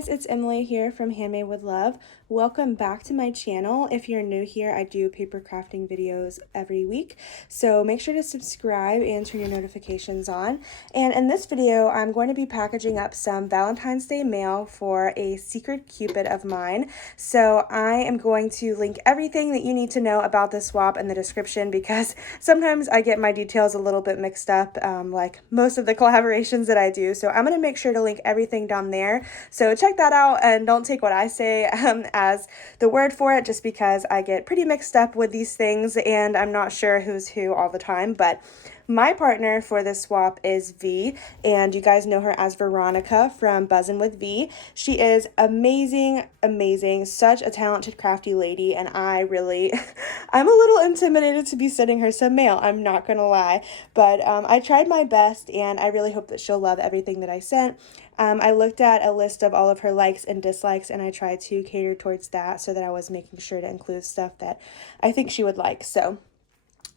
guys, it's Emily here from Handmade with Love. Welcome back to my channel. If you're new here, I do paper crafting videos every week, so make sure to subscribe and turn your notifications on. And in this video, I'm going to be packaging up some Valentine's Day mail for a secret Cupid of mine. So I am going to link everything that you need to know about this swap in the description, because sometimes I get my details a little bit mixed up, like most of the collaborations that I do. So I'm going to make sure to link everything down there. So check that out, and don't take what I say as the word for it, just because I get pretty mixed up with these things and I'm not sure who's who all the time. But my partner for this swap is V, and you guys know her as Veronica from Buzzin' with V. She is amazing, amazing, such a talented, crafty lady, and I'm a little intimidated to be sending her some mail, I'm not gonna lie, but I tried my best, and I really hope that she'll love everything that I sent. I looked at a list of all of her likes and dislikes, and I tried to cater towards that so that I was making sure to include stuff that I think she would like. So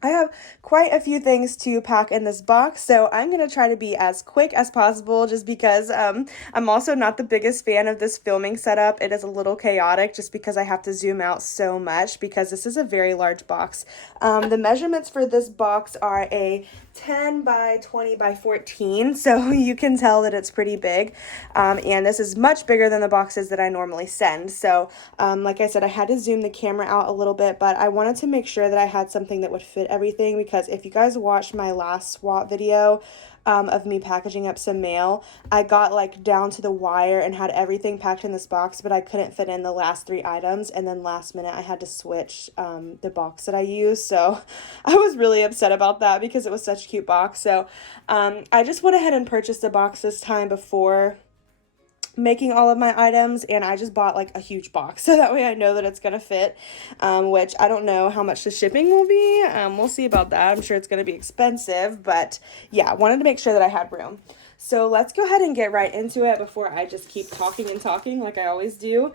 I have quite a few things to pack in this box, so I'm going to try to be as quick as possible, just because I'm also not the biggest fan of this filming setup. It is a little chaotic just because I have to zoom out so much, because this is a very large box. The measurements for this box are a 10 by 20 by 14, so you can tell that it's pretty big, and this is much bigger than the boxes that I normally send. So like I said, I had to zoom the camera out a little bit, but I wanted to make sure that I had something that would fit everything, because if you guys watched my last swap video of me packaging up some mail, I got like down to the wire and had everything packed in this box, but I couldn't fit in the last 3 items, and then last minute I had to switch the box that I used. So I was really upset about that because it was such a cute box. So I just went ahead and purchased a box this time before making all of my items, and I just bought like a huge box so that way I know that it's gonna fit, which I don't know how much the shipping will be. We'll see about that. I'm sure it's gonna be expensive, but yeah, wanted to make sure that I had room. So let's go ahead and get right into it before I just keep talking and talking like I always do.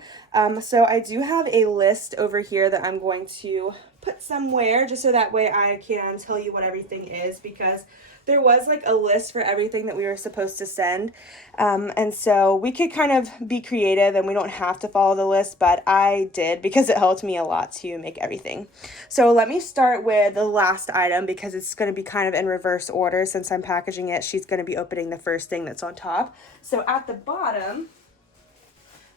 So I do have a list over here that I'm going to put somewhere, just so that way I can tell you what everything is, because there was like a list for everything that we were supposed to send. And so we could kind of be creative and we don't have to follow the list, but I did because it helped me a lot to make everything. So let me start with the last item, because it's going to be kind of in reverse order. Since I'm packaging it, she's going to be opening the first thing that's on top. So at the bottom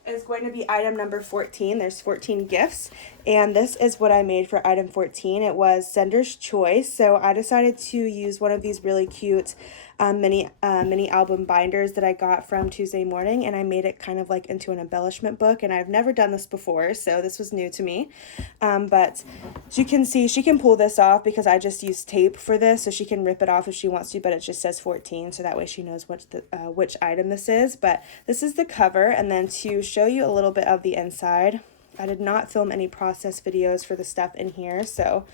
is going to be item number 14. There's 14 gifts, and this is what I made for item 14. It was sender's choice, so I decided to use one of these really cute mini album binders that I got from Tuesday Morning, and I made it kind of like into an embellishment book, and I've never done this before, so this was new to me. But as you can see, she can pull this off because I just used tape for this, so she can rip it off if she wants to, but it just says 14, so that way she knows which item this is. But this is the cover, and then to show you a little bit of the inside, I did not film any process videos for the stuff in here, so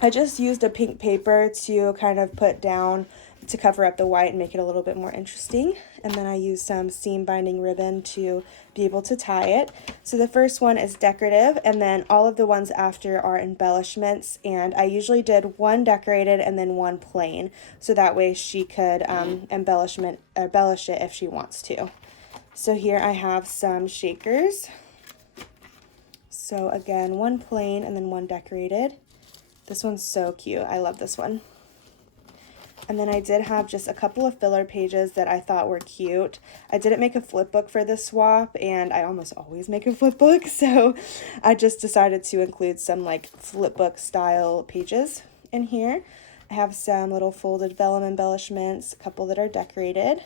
I just used a pink paper to kind of put down to cover up the white and make it a little bit more interesting. And then I used some seam binding ribbon to be able to tie it. So the first one is decorative, and then all of the ones after are embellishments. And I usually did one decorated and then one plain, so that way she could embellish it if she wants to. So here I have some shakers. So again, one plain and then one decorated. This one's so cute. I love this one. And then I did have just a couple of filler pages that I thought were cute. I didn't make a flip book for this swap, and I almost always make a flip book, so I just decided to include some like flip book style pages in here. I have some little folded vellum embellishments, a couple that are decorated.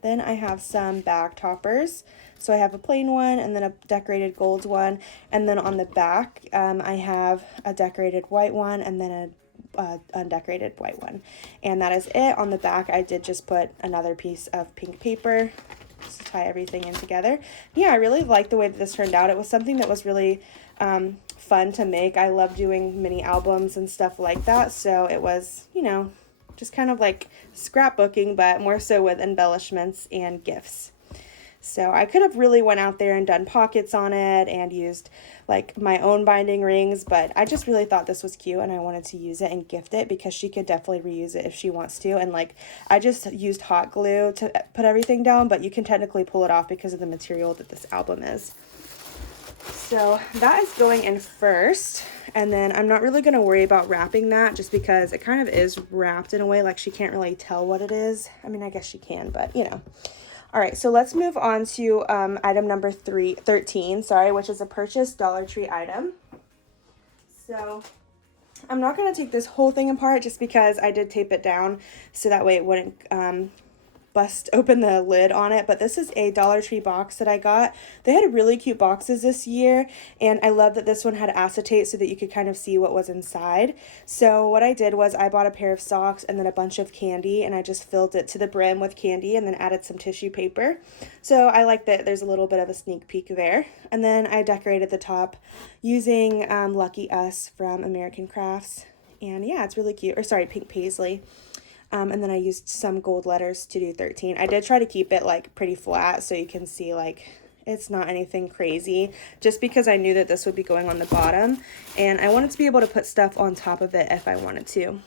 Then I have some bag toppers. So I have a plain one and then a decorated gold one. And then on the back, I have a decorated white one and then a undecorated white one. And that is it. On the back, I did just put another piece of pink paper to tie everything in together. Yeah, I really like the way that this turned out. It was something that was really fun to make. I love doing mini albums and stuff like that. So it was, you know, just kind of like scrapbooking, but more so with embellishments and gifts. So I could have really went out there and done pockets on it and used like my own binding rings, but I just really thought this was cute and I wanted to use it and gift it because she could definitely reuse it if she wants to. And like I just used hot glue to put everything down, but you can technically pull it off because of the material that this album is. So that is going in first, and then I'm not really going to worry about wrapping that just because it kind of is wrapped in a way like she can't really tell what it is. I mean, I guess she can, but you know. All right, so let's move on to item number 13, which is a purchased Dollar Tree item. So I'm not going to take this whole thing apart just because I did tape it down so that way it wouldn't bust open the lid on it, but this is a Dollar Tree box that I got. They had really cute boxes this year, and I love that this one had acetate so that you could kind of see what was inside. So what I did was I bought a pair of socks and then a bunch of candy, and I just filled it to the brim with candy and then added some tissue paper. So I like that there's a little bit of a sneak peek there. And then I decorated the top using Lucky Us from American Crafts, and yeah, it's really cute. Or sorry, pink paisley. And then I used some gold letters to do 13. I did try to keep it like pretty flat so you can see like it's not anything crazy, just because I knew that this would be going on the bottom and I wanted to be able to put stuff on top of it if I wanted to.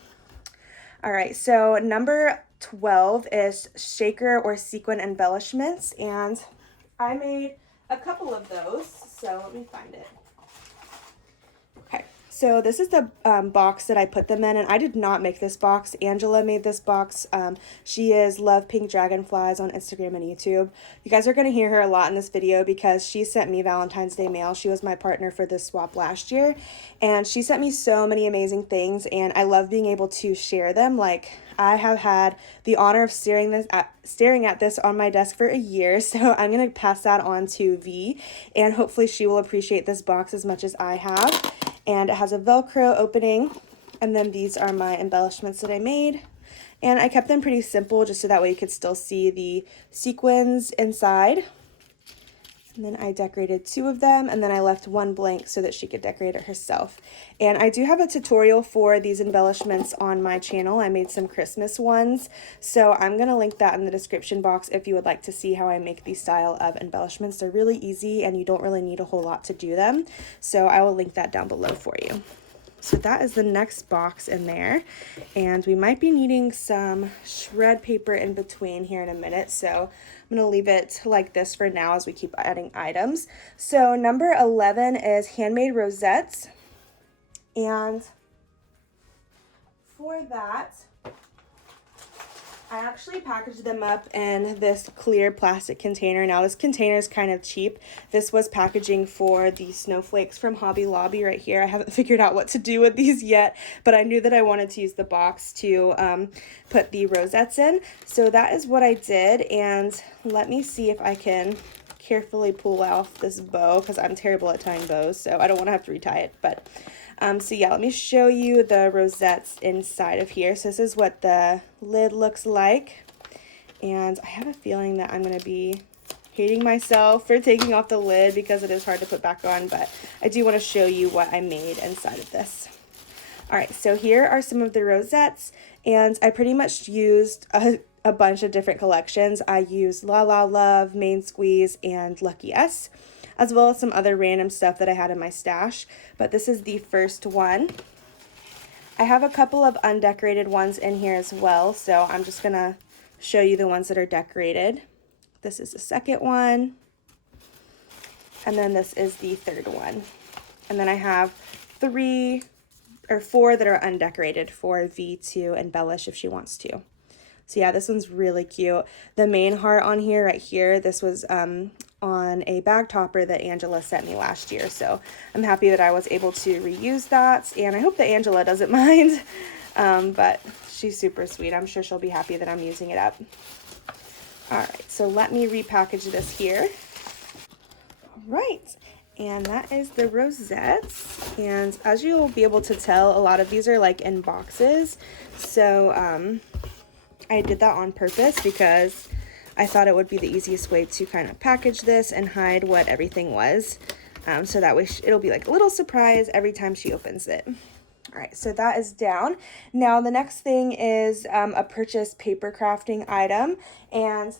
All right, so number 12 is shaker or sequin embellishments, and I made a couple of those, so let me find it. Okay. So this is the box that I put them in, and I did not make this box. Angela made this box. She is Love Pink Dragonflies on Instagram and YouTube. You guys are going to hear her a lot in this video because she sent me Valentine's Day mail. She was my partner for this swap last year, and she sent me so many amazing things, and I love being able to share them. Like, I have had the honor of staring at this on my desk for a year, so I'm going to pass that on to V, and hopefully she will appreciate this box as much as I have. And it has a Velcro opening, and then these are my embellishments that I made, and I kept them pretty simple just so that way you could still see the sequins inside. And then I decorated 2 of them, and then I left 1 blank so that she could decorate it herself. And I do have a tutorial for these embellishments on my channel. I made some Christmas ones, so I'm going to link that in the description box if you would like to see how I make these style of embellishments. They're really easy, and you don't really need a whole lot to do them, so I will link that down below for you. So that is the next box in there, and we might be needing some shred paper in between here in a minute, so I'm going to leave it like this for now as we keep adding items. So number 11 is handmade rosettes, and for that, I actually packaged them up in this clear plastic container. Now this container is kind of cheap. This was packaging for the snowflakes from Hobby Lobby right here. I haven't figured out what to do with these yet, but I knew that I wanted to use the box to put the rosettes in. So that is what I did, and let me see if I can carefully pull off this bow because I'm terrible at tying bows, so I don't want to have to retie it. But so yeah, let me show you the rosettes inside of here. So this is what the lid looks like, and I have a feeling that I'm going to be hating myself for taking off the lid because it is hard to put back on, but I do want to show you what I made inside of this. All right, so here are some of the rosettes, and I pretty much used a bunch of different collections. I used La La Love, Main Squeeze, and Lucky Us, as well as some other random stuff that I had in my stash, but this is the first one. I have a couple of undecorated ones in here as well, so I'm just gonna show you the ones that are decorated. This is the second one, and then this is the third one. And then I have 3 or 4 that are undecorated for V to embellish if she wants to. So yeah, this one's really cute. The main heart on here, right here, this was on a bag topper that Angela sent me last year. So I'm happy that I was able to reuse that, and I hope that Angela doesn't mind, but she's super sweet. I'm sure she'll be happy that I'm using it up. All right, so let me repackage this here. All right. And that is the rosettes, and as you'll be able to tell, a lot of these are like in boxes, so I did that on purpose because I thought it would be the easiest way to kind of package this and hide what everything was, so that way it'll be like a little surprise every time she opens it. All right, so that is down. Now the next thing is a purchased paper crafting item, and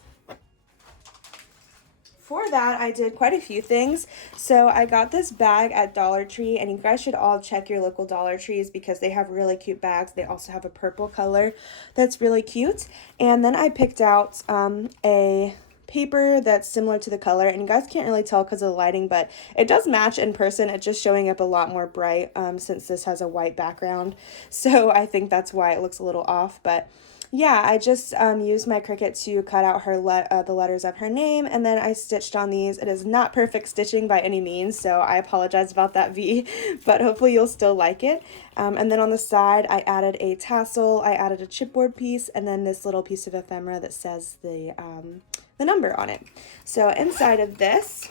for that, I did quite a few things. So I got this bag at Dollar Tree, and you guys should all check your local Dollar Trees because they have really cute bags. They also have a purple color that's really cute. And then I picked out a paper that's similar to the color, and you guys can't really tell because of the lighting, but it does match in person. It's just showing up a lot more bright since this has a white background. So I think that's why it looks a little off, but yeah, I just used my Cricut to cut out the letters of her name, and then I stitched on these. It is not perfect stitching by any means, so I apologize about that, V, but hopefully you'll still like it. And then on the side, I added a tassel, I added a chipboard piece, and then this little piece of ephemera that says the number on it. So inside of this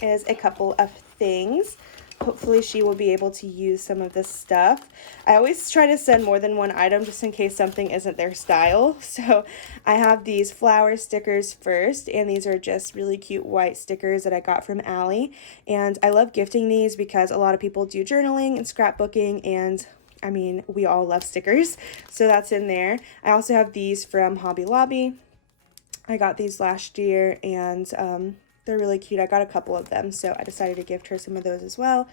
is a couple of things. Hopefully she will be able to use some of this stuff. I always try to send more than one item just in case something isn't their style. So I have these flower stickers first, and these are just really cute white stickers that I got from Allie. And I love gifting these because a lot of people do journaling and scrapbooking, and I mean, we all love stickers. So that's in there. I also have these from Hobby Lobby. I got these last year, and they're really cute. I got a couple of them, so I decided to gift her some of those as well.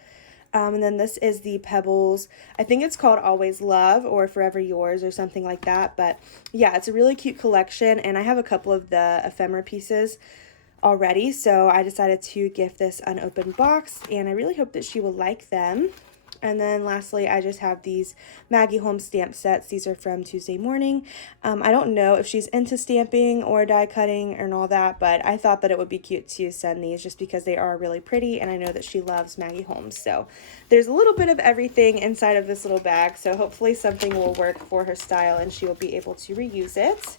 And then this is the Pebbles. I think it's called Always Love or Forever Yours or something like that. But yeah, it's a really cute collection, and I have a couple of the ephemera pieces already, so I decided to gift this unopened box, and I really hope that she will like them. And then lastly, I just have these Maggie Holmes stamp sets. These are from Tuesday Morning. I don't know if she's into stamping or die cutting and all that, but I thought that it would be cute to send these just because they are really pretty, and I know that she loves Maggie Holmes. So there's a little bit of everything inside of this little bag, so hopefully something will work for her style and she will be able to reuse it.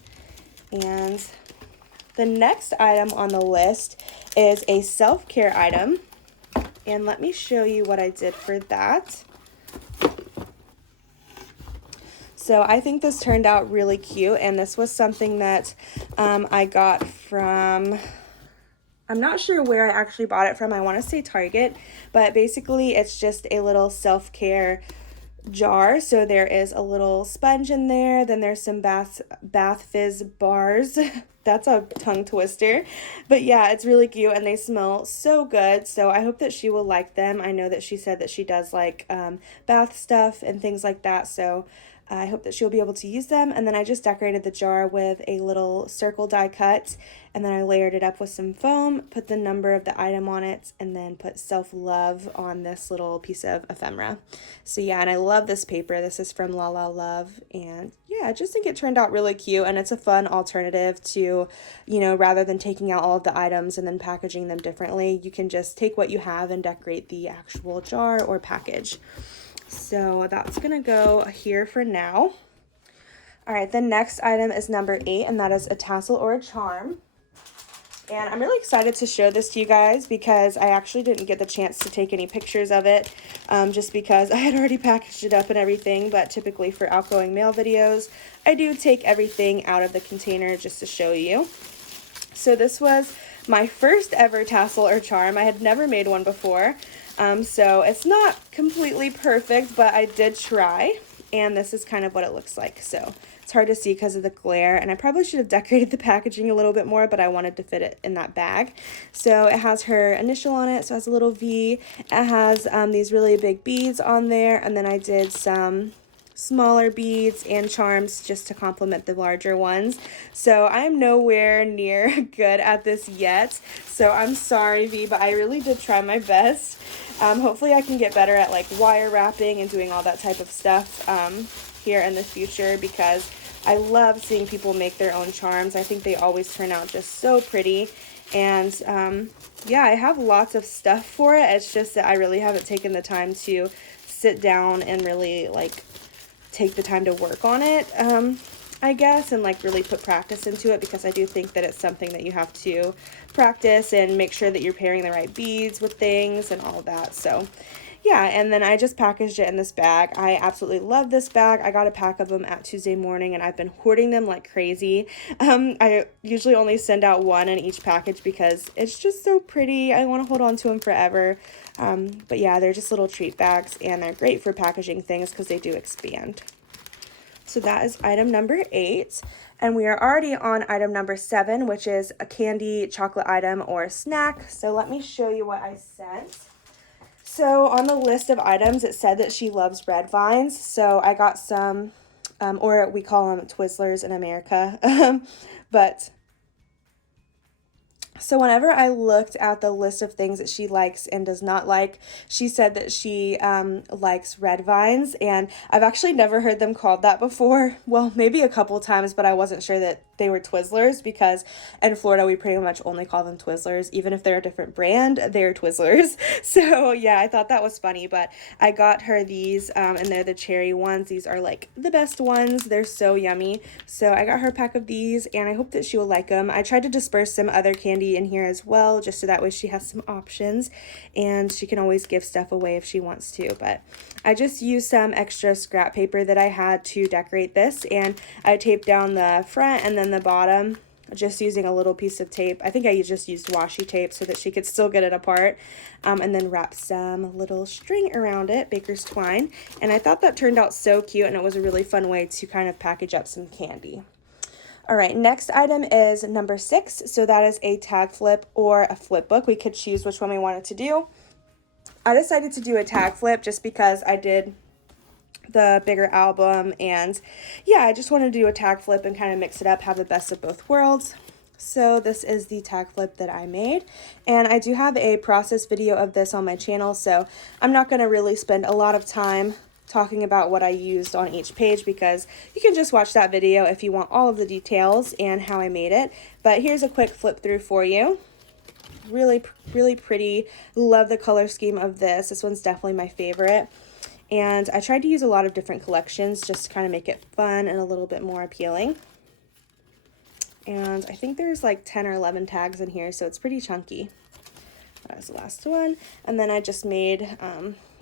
And the next item on the list is a self-care item. And let me show you what I did for that. So I think this turned out really cute, and this was something that I got from, I'm not sure where I actually bought it from. I want to say Target, but basically it's just a little self-care jar. So there is a little sponge in there, then there's some bath fizz bars. That's a tongue twister, but yeah, it's really cute, and they smell so good. So I hope that she will like them. I know that she said that she does like bath stuff and things like that, so I hope that she'll be able to use them. And then I just decorated the jar with a little circle die cut, and then I layered it up with some foam, put the number of the item on it, and then put self-love on this little piece of ephemera. So yeah, and I love this paper. This is from La La Love, and yeah, I just think it turned out really cute, and it's a fun alternative to, you know, rather than taking out all of the items and then packaging them differently, you can just take what you have and decorate the actual jar or package. So that's gonna go here for now. All right, the next item is number 8, and that is a tassel or a charm. And I'm really excited to show this to you guys because I actually didn't get the chance to take any pictures of it just because I had already packaged it up and everything. But typically for outgoing mail videos, I do take everything out of the container just to show you. So this was my first ever tassel or charm. I had never made one before. So it's not completely perfect, but I did try, and this is kind of what it looks like. So it's hard to see because of the glare, and I probably should have decorated the packaging a little bit more, but I wanted to fit it in that bag. So it has her initial on it, so it has a little V. It has these really big beads on there, and then I did some smaller beads and charms just to complement the larger ones. So I'm nowhere near good at this yet, so I'm sorry, V, but I really did try my best. Hopefully I can get better at like wire wrapping and doing all that type of stuff here in the future, because I love seeing people make their own charms. I think they always turn out just so pretty. And yeah, I have lots of stuff for it. It's just that I really haven't taken the time to sit down and really like take the time to work on it, I guess, and like really put practice into it, because I do think that it's something that you have to practice and make sure that you're pairing the right beads with things and all of that. So yeah, and then I just packaged it in this bag. I absolutely love this bag. I got a pack of them at Tuesday Morning, and I've been hoarding them like crazy. I usually only send out one in each package because it's just so pretty. I want to hold on to them forever. But yeah, they're just little treat bags, and they're great for packaging things because they do expand. So that is item number 8. And we are already on item number 7, which is a candy, chocolate item, or a snack. So let me show you what I sent. So on the list of items, it said that she loves red vines. So I got some, or we call them Twizzlers in America. But so whenever I looked at the list of things that she likes and does not like, she said that she likes red vines, and I've actually never heard them called that before. Well, maybe a couple times, but I wasn't sure that they were Twizzlers, because in Florida we pretty much only call them Twizzlers. Even if they're a different brand, they're Twizzlers. So yeah, I thought that was funny, but I got her these, and they're the cherry ones. These are like the best ones. They're so yummy. So I got her a pack of these, and I hope that she will like them. I tried to disperse some other candy in here as well, just so that way she has some options, and she can always give stuff away if she wants to. But I just used some extra scrap paper that I had to decorate this, and I taped down the front and then the bottom just using a little piece of tape. I think I just used washi tape so that she could still get it apart, and then wrap some little string around it, baker's twine, and I thought that turned out so cute, and it was a really fun way to kind of package up some candy. All right, next item is number 6. So that is a tag flip or a flip book. We could choose which one we wanted to do. I decided to do a tag flip just because I did the bigger album, and yeah, I just wanted to do a tag flip and kind of mix it up, have the best of both worlds. So this is the tag flip that I made, and I do have a process video of this on my channel, so I'm not going to really spend a lot of time talking about what I used on each page, because you can just watch that video if you want all of the details and how I made it. But here's a quick flip through for you. Really pretty. Love the color scheme of this. This one's definitely my favorite. And I tried to use a lot of different collections just to kind of make it fun and a little bit more appealing. And I think there's like 10 or 11 tags in here, so it's pretty chunky. That was the last one. And then I just made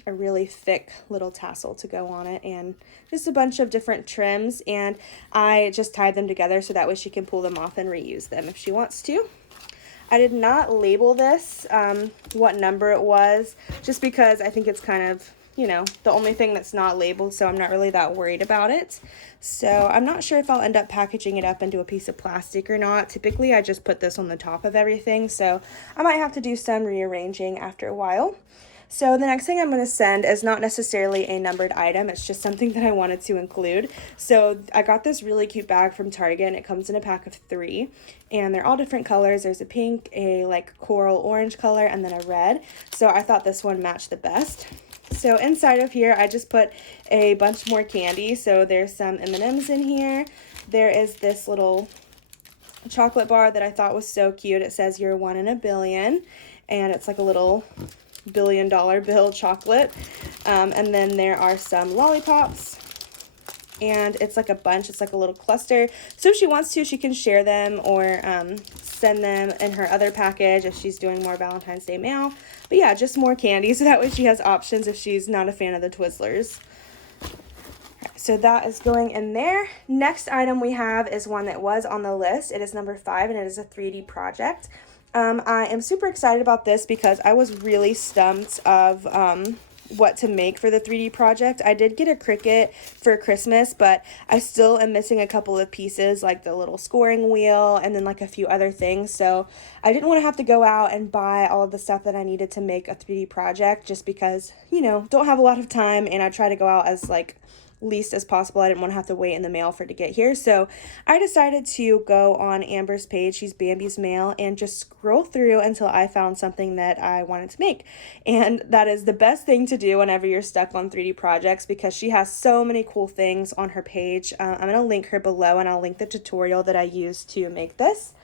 a really thick little tassel to go on it, and just a bunch of different trims, and I just tied them together so that way she can pull them off and reuse them if she wants to. I did not label this what number it was, just because I think it's kind of, you know, the only thing that's not labeled, so I'm not really that worried about it. So I'm not sure if I'll end up packaging it up into a piece of plastic or not. Typically I just put this on the top of everything, so I might have to do some rearranging after a while. So the next thing I'm going to send is not necessarily a numbered item, it's just something that I wanted to include. So I got this really cute bag from Target, and it comes in a pack of 3, and they're all different colors. There's a pink, a like coral orange color, and then a red. So I thought this one matched the best. So inside of here, I just put a bunch more candy. So there's some M&Ms in here. There is this little chocolate bar that I thought was so cute. It says "You're one in a billion," and it's like a little billion-dollar bill chocolate. And then there are some lollipops, and it's like a bunch. It's like a little cluster. So if she wants to, she can share them or send them in her other package if she's doing more Valentine's Day mail. But yeah, just more candy, so that way she has options if she's not a fan of the Twizzlers. So that is going in there. Next item we have is one that was on the list. It is number 5, and it is a 3D project. I am super excited about this because I was really stumped of what to make for the 3D project. I did get a Cricut for Christmas, but I still am missing a couple of pieces, like the little scoring wheel and then like a few other things. So I didn't want to have to go out and buy all of the stuff that I needed to make a 3D project, just because, you know, don't have a lot of time, and I try to go out as like least as possible. I didn't want to have to wait in the mail for it to get here. So I decided to go on Amber's page, she's Bambi's Mail, and just scroll through until I found something that I wanted to make. And that is the best thing to do whenever you're stuck on 3D projects, because she has so many cool things on her page. I'm going to link her below, and I'll link the tutorial that I used to make this.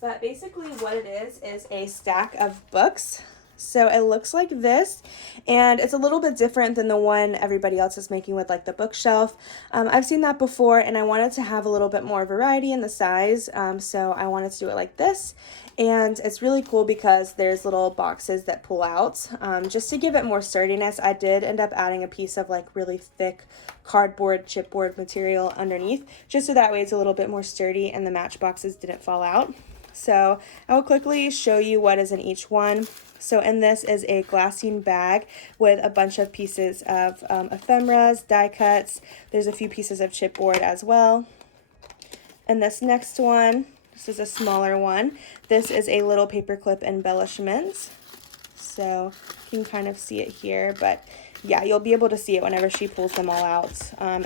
But basically what it is a stack of books. So it looks like this, and it's a little bit different than the one everybody else is making with like the bookshelf. I've seen that before, and I wanted to have a little bit more variety in the size, so I wanted to do it like this. And it's really cool because there's little boxes that pull out. Just to give it more sturdiness, I did end up adding a piece of like really thick cardboard chipboard material underneath, just so that way it's a little bit more sturdy and the matchboxes didn't fall out. So I will quickly show you what is in each one. So in this is a glassine bag with a bunch of pieces of ephemeras, die cuts. There's a few pieces of chipboard as well. And this next one, this is a smaller one. This is a little paperclip embellishment. So you can kind of see it here, but yeah, you'll be able to see it whenever she pulls them all out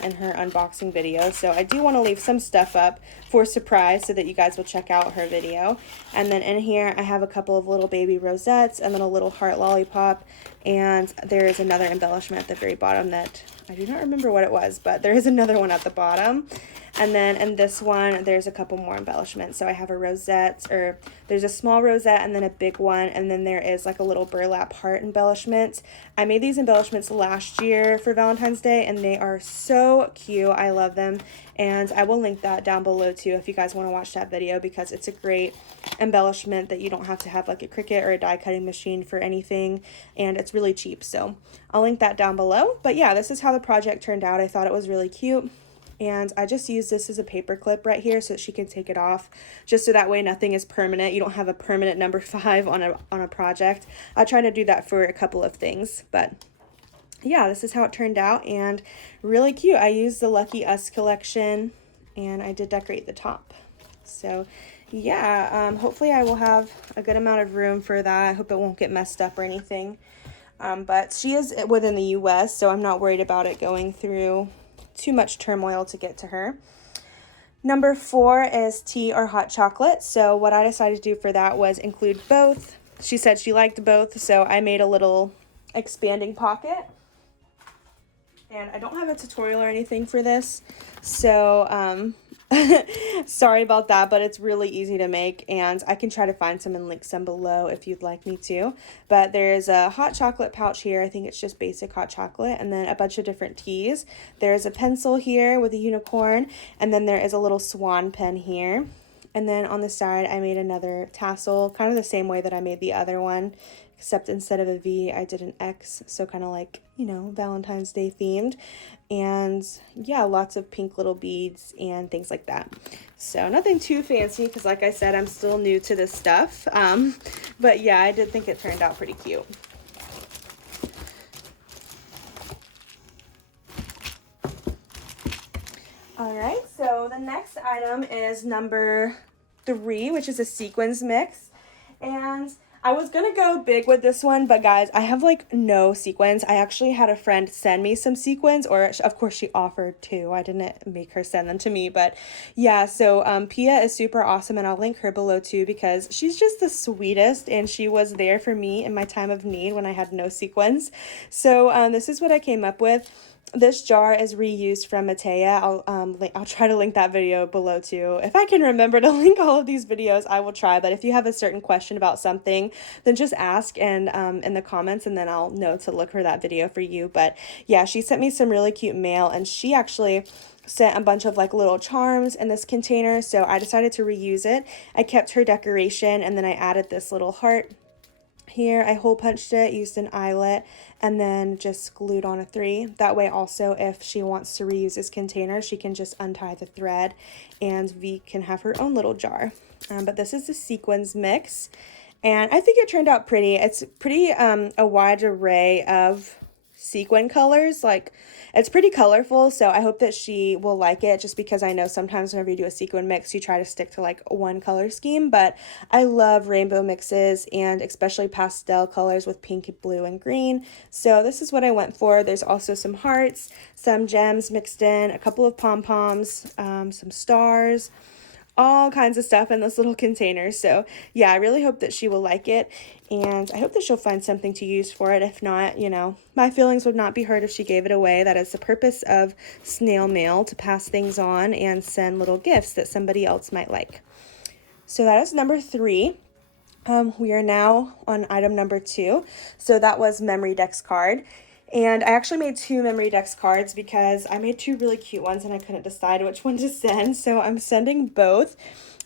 in her unboxing video. So I do want to leave some stuff up for surprise so that you guys will check out her video. And then in here, I have a couple of little baby rosettes and then a little heart lollipop. And there is another embellishment at the very bottom that I do not remember what it was, but there is another one at the bottom. And then in this one, there's a couple more embellishments. So I have a rosette, or there's a small rosette and then a big one. And then there is like a little burlap heart embellishment. I made these embellishments last year for Valentine's Day and they are so cute. I love them. And I will link that down below too if you guys want to watch that video, because it's a great embellishment that you don't have to have like a Cricut or a die cutting machine for anything. And it's really cheap. So I'll link that down below. But yeah, this is how the project turned out. I thought it was really cute. And I just used this as a paper clip right here so that she can take it off, just so that way nothing is permanent. You don't have a permanent number 5 on a project. I try to do that for a couple of things, but yeah, this is how it turned out and really cute. I used the Lucky Us collection and I did decorate the top. So yeah, hopefully I will have a good amount of room for that. I hope it won't get messed up or anything. But she is within the US, so I'm not worried about it going through too much turmoil to get to her. Number 4 is tea or hot chocolate. So what I decided to do for that was include both. She said she liked both, so I made a little expanding pocket. And I don't have a tutorial or anything for this, so sorry about that, but it's really easy to make, and I can try to find some and link some below if you'd like me to. But there's a hot chocolate pouch here. I think it's just basic hot chocolate, and then a bunch of different teas. There's a pencil here with a unicorn, and then there is a little swan pen here. And then on the side, I made another tassel, kind of the same way that I made the other one, except instead of a V, I did an X, so kind of like, you know, Valentine's Day themed. And yeah, lots of pink little beads and things like that. So nothing too fancy, because like I said, I'm still new to this stuff. But yeah, I did think it turned out pretty cute. All right, so the next item is number 3, which is a sequins mix. And I was gonna go big with this one, but guys, I have like no sequins. I actually had a friend send me some sequins, or of course she offered to. I didn't make her send them to me, but yeah, so Pia is super awesome, and I'll link her below too, because she's just the sweetest, and she was there for me in my time of need when I had no sequins. So this is what I came up with. This jar is reused from Matea. I'll try to link that video below too. If I can remember to link all of these videos, I will try. But if you have a certain question about something, then just ask and in the comments, and then I'll know to look for that video for you. But yeah, she sent me some really cute mail, and she actually sent a bunch of like little charms in this container. So I decided to reuse it. I kept her decoration, and then I added this little heart here. I hole punched it, used an eyelet, and then just glued on a 3. That way also, if she wants to reuse this container, she can just untie the thread and V can have her own little jar. But this is the sequins mix, and I think it turned out pretty. It's pretty a wide array of sequin colors. Like, it's pretty colorful, so I hope that she will like it, just because I know sometimes whenever you do a sequin mix, you try to stick to like one color scheme, but I love rainbow mixes, and especially pastel colors with pink, blue, and green. So this is what I went for. There's also some hearts, some gems mixed in, a couple of pom-poms, some stars, all kinds of stuff in this little container. So yeah, I really hope that she will like it, and I hope that she'll find something to use for it. If not, you know, my feelings would not be hurt if she gave it away. That is the purpose of snail mail, to pass things on and send little gifts that somebody else might like. So that is number 3. We are now on item number 2. So that was Memory Dex card. And I actually made 2 Memory Dex cards because I made 2 really cute ones and I couldn't decide which one to send. So I'm sending both.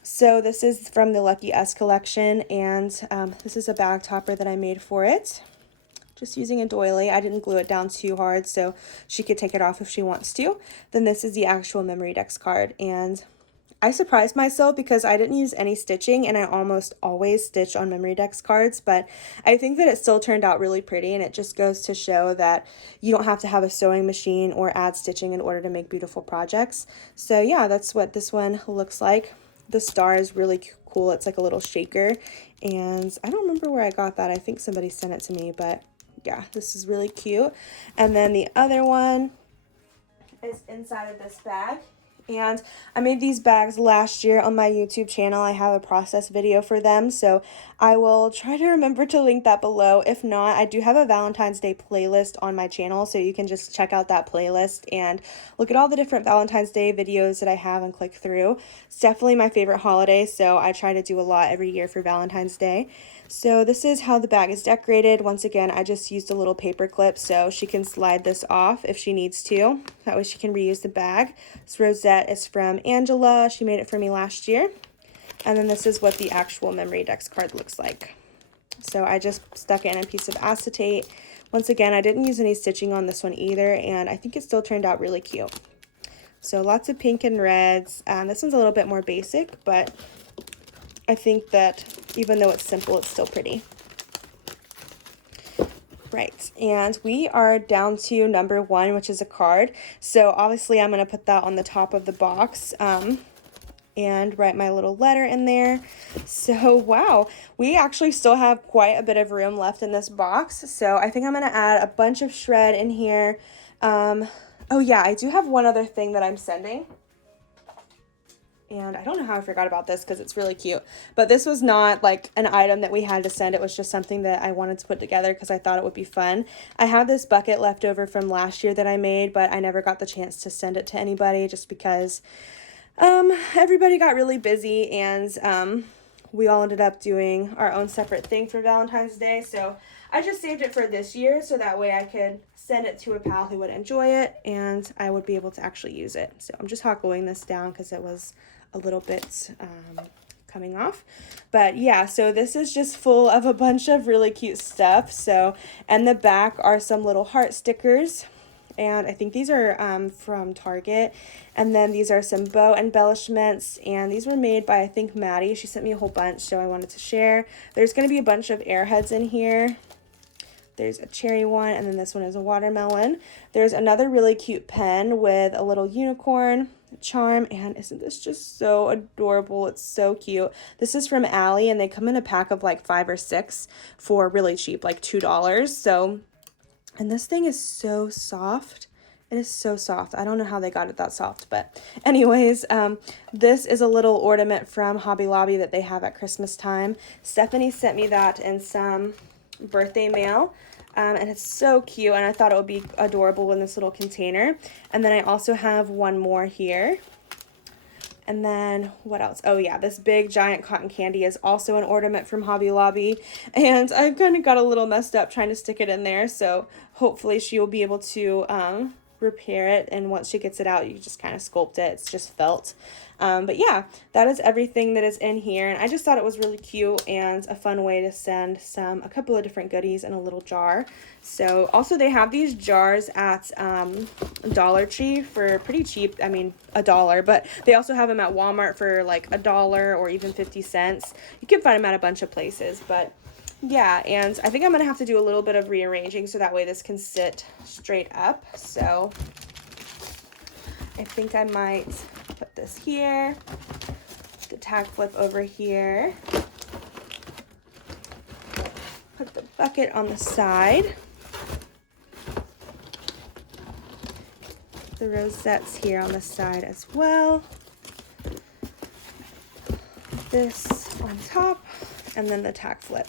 So this is from the Lucky Us collection, and this is a bag topper that I made for it. Just using a doily. I didn't glue it down too hard, so she could take it off if she wants to. Then this is the actual Memory Dex card, and I surprised myself because I didn't use any stitching, and I almost always stitch on Memory Dex cards, but I think that it still turned out really pretty, and it just goes to show that you don't have to have a sewing machine or add stitching in order to make beautiful projects. So yeah, that's what this one looks like. The star is really cool. It's like a little shaker, and I don't remember where I got that. I think somebody sent it to me, but yeah, this is really cute. And then the other one is inside of this bag. And I made these bags last year on my YouTube channel. I have a process video for them, so I will try to remember to link that below. If not, I do have a Valentine's Day playlist on my channel, so you can just check out that playlist and look at all the different Valentine's Day videos that I have and click through. It's definitely my favorite holiday, so I try to do a lot every year for Valentine's Day. So this is how the bag is decorated. Once again, I just used a little paper clip so she can slide this off if she needs to. That way she can reuse the bag. This rosette is from Angela. She made it for me last year. And then this is what the actual Memory Dex card looks like. So I just stuck in a piece of acetate. Once again, I didn't use any stitching on this one either, and I think it still turned out really cute. So lots of pink and reds. This one's a little bit more basic, but I think that even though it's simple, it's still pretty. Right, and we are down to number 1, which is a card. So obviously I'm going to put that on the top of the box and write my little letter in there. So wow, we actually still have quite a bit of room left in this box. So I think I'm going to add a bunch of shred in here. Oh yeah, I do have one other thing that I'm sending. And I don't know how I forgot about this because it's really cute. But this was not like an item that we had to send. It was just something that I wanted to put together because I thought it would be fun. I have this bucket left over from last year that I made, but I never got the chance to send it to anybody just because everybody got really busy, and we all ended up doing our own separate thing for Valentine's Day. So I just saved it for this year so that way I could send it to a pal who would enjoy it and I would be able to actually use it. So I'm just hot gluing this down because it was a little bit coming off. But yeah, so this is just full of a bunch of really cute stuff. So, and the back are some little heart stickers. And I think these are from Target. And then these are some bow embellishments, and these were made by, I think, Maddie. She sent me a whole bunch, so I wanted to share. There's going to be a bunch of airheads in here. There's a cherry one, and then this one is a watermelon. There's another really cute pen with a little unicorn charm, and isn't this just so adorable? It's so cute. This is from Allie, and they come in a pack of like 5 or 6 for really cheap, like $2. So, and this thing is so soft. It is so soft. I don't know how they got it that soft, but anyways, this is a little ornament from Hobby Lobby that they have at Christmas time. Stephanie sent me that in some birthday mail, and it's so cute, and I thought it would be adorable in this little container. And then I also have one more here. And then what else? Oh yeah, this big giant cotton candy is also an ornament from Hobby Lobby, and I've kind of got a little messed up trying to stick it in there, so hopefully she will be able to repair it, and once she gets it out you just kind of sculpt it. It's just felt. But yeah, that is everything that is in here, and I just thought it was really cute and a fun way to send a couple of different goodies in a little jar. So also they have these jars at Dollar Tree for pretty cheap. I mean, $1, but they also have them at Walmart for like $1 or even 50 cents. You can find them at a bunch of places, but yeah, and I think I'm gonna have to do a little bit of rearranging so that way this can sit straight up. So I think I might put this here, the tag flip over here, put the bucket on the side, the rosettes here on the side as well, this on top, and then the tag flip.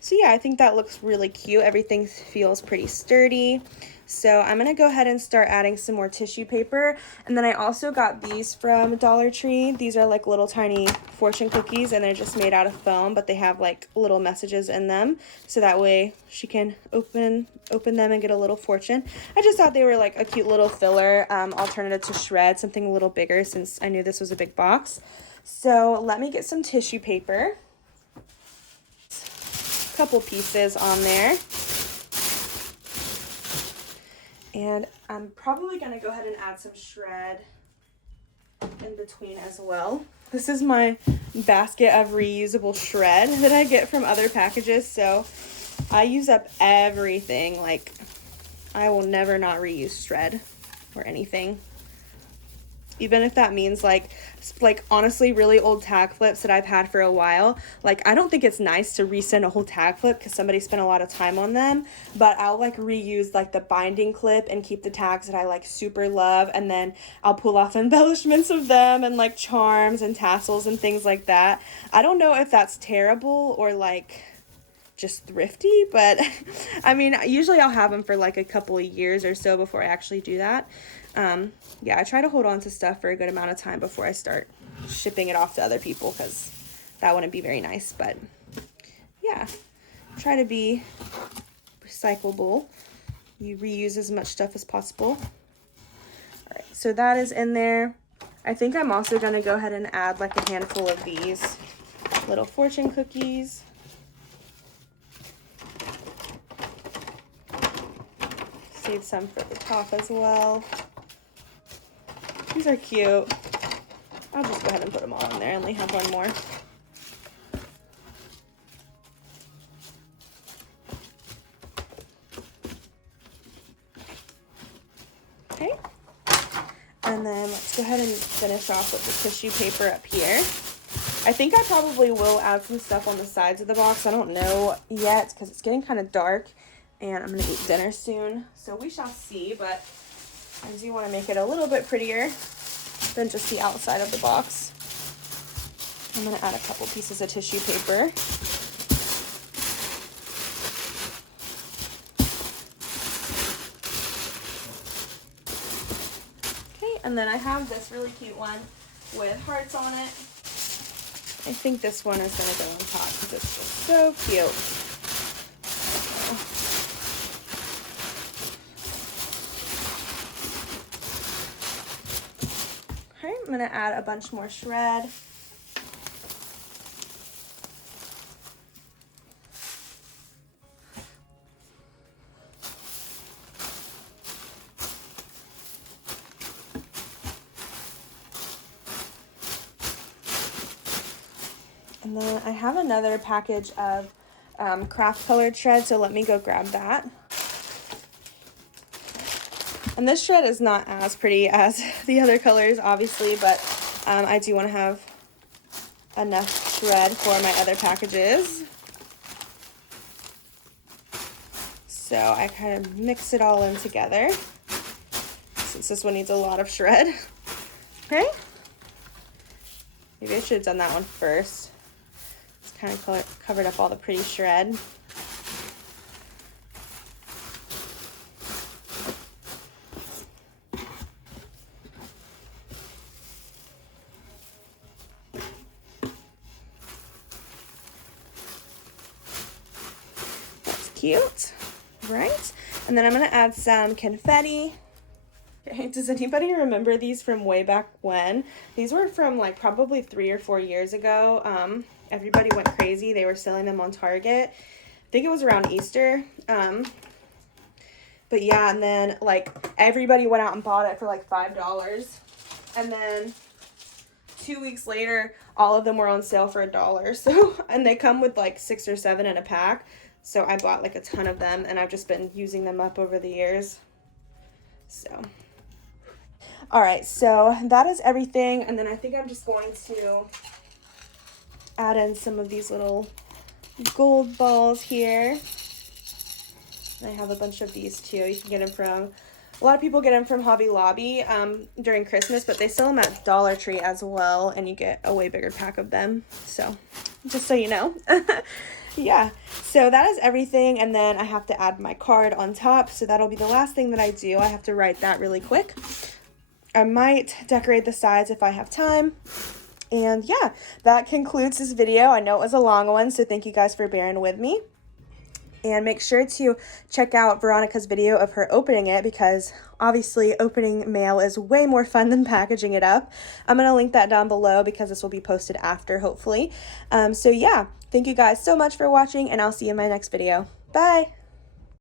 So yeah, I think that looks really cute. Everything feels pretty sturdy. So I'm going to go ahead and start adding some more tissue paper. And then I also got these from Dollar Tree. These are like little tiny fortune cookies, and they're just made out of foam, but they have like little messages in them. So that way she can open them and get a little fortune. I just thought they were like a cute little filler alternative to shred, something a little bigger since I knew this was a big box. So let me get some tissue paper. Couple pieces on there, and I'm probably going to go ahead and add some shred in between as well. This is my basket of reusable shred that I get from other packages, so I use up everything. Like, I will never not reuse shred or anything. Even if that means like honestly really old tag flips that I've had for a while. Like, I don't think it's nice to resend a whole tag flip because somebody spent a lot of time on them, but I'll like reuse like the binding clip and keep the tags that I like super love, and then I'll pull off embellishments of them and like charms and tassels and things like that. I don't know if that's terrible or like just thrifty, but I mean, usually I'll have them for like a couple of years or so before I actually do that. Yeah, I try to hold on to stuff for a good amount of time before I start shipping it off to other people, because that wouldn't be very nice. But yeah, try to be recyclable. You reuse as much stuff as possible. All right, so that is in there. I think I'm also going to go ahead and add like a handful of these little fortune cookies. Save some for the top as well. These are cute. I'll just go ahead and put them all in there. I only have one more. Okay. And then let's go ahead and finish off with the tissue paper up here. I think I probably will add some stuff on the sides of the box. I don't know yet because it's getting kind of dark and I'm going to eat dinner soon. So we shall see, but I do want to make it a little bit prettier than just the outside of the box. I'm going to add a couple pieces of tissue paper. Okay, and then I have this really cute one with hearts on it. I think this one is going to go on top because it's just so cute. I'm going to add a bunch more shred. And then I have another package of craft colored shred, so let me go grab that. And this shred is not as pretty as the other colors, obviously, but I do want to have enough shred for my other packages. So I kind of mix it all in together, since this one needs a lot of shred. Okay. Maybe I should have done that one first. It's kind of covered up all the pretty shred. Cute, right? And then I'm going to add some confetti. Okay, does anybody remember these from way back when? These were from like probably 3 or 4 years ago. Everybody went crazy. They were selling them on Target. I think it was around Easter. But yeah, and then like everybody went out and bought it for like $5. And then 2 weeks later, all of them were on sale for $1. So, and they come with like 6 or 7 in a pack. So I bought like a ton of them, and I've just been using them up over the years. So, all right, so that is everything. And then I think I'm just going to add in some of these little gold balls here. I have a bunch of these too. You can get them from, a lot of people get them from Hobby Lobby during Christmas, but they sell them at Dollar Tree as well, and you get a way bigger pack of them. So, just so you know. Yeah, so that is everything, and then I have to add my card on top, so that'll be the last thing that I do. I have to write that really quick. I might decorate the sides if I have time. And yeah, that concludes this video. I know it was a long one, so thank you guys for bearing with me. And make sure to check out Veronica's video of her opening it, because obviously opening mail is way more fun than packaging it up. I'm going to link that down below because this will be posted after, hopefully. So yeah, thank you guys so much for watching, and I'll see you in my next video. Bye!